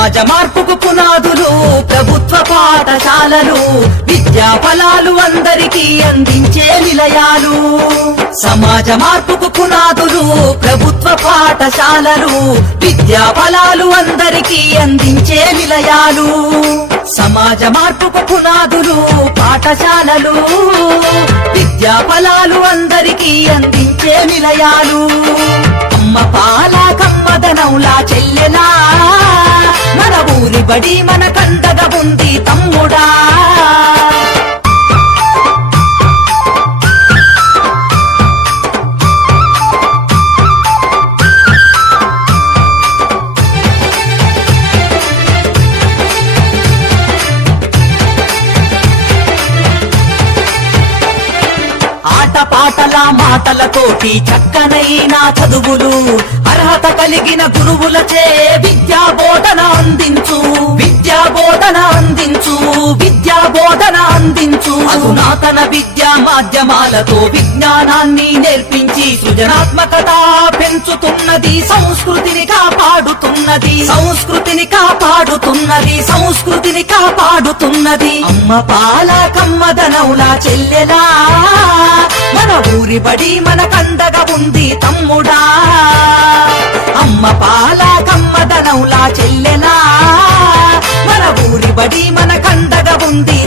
సమాజ మార్పుకు పునాదులు ప్రభుత్వ పాఠశాలలు, విద్యా ఫలాలు అందరికీ అందించే నిలయాలు. సమాజ మార్పుకు పునాదులు ప్రభుత్వ పాఠశాలలు, విద్యా ఫలాలు అందరికీ అందించే నిలయాలు. సమాజ మార్పుకు పునాదులు పాఠశాలలు, విద్యా ఫలాలు అందరికీ అందించే నిలయాలు. అమ్మ పాల కమ్మదనౌలా చెల్లెలా, మన ఊరి బడి మన కండగా ఉంది తమ్ముడా. పాటల మాటలతోటి చక్కనైన చదువులు, అర్హత కలిగిన గురువులచే విద్యా బోధన అందించు, విద్యా బోధన అందించు, విద్యా బోధన అందించు. అధునాతన విద్యా మాధ్యమాలతో విజ్ఞానాన్ని నేర్పించి సృజనాత్మకత పెంచుతున్నది, సంస్కృతిని కాపాడుతున్నది, సంస్కృతిని కాపాడుతున్నది, సంస్కృతిని కాపాడుతున్నది. అమ్మ పాల కమ్మదనౌలా చెల్లెలా, మన ఊరి బడి మన కండగా ఉంది తమ్ముడా. అమ్మ పాల కమ్మదనౌలా చెల్లెలా, మన ఊరి బడి మన కండగా ఉంది.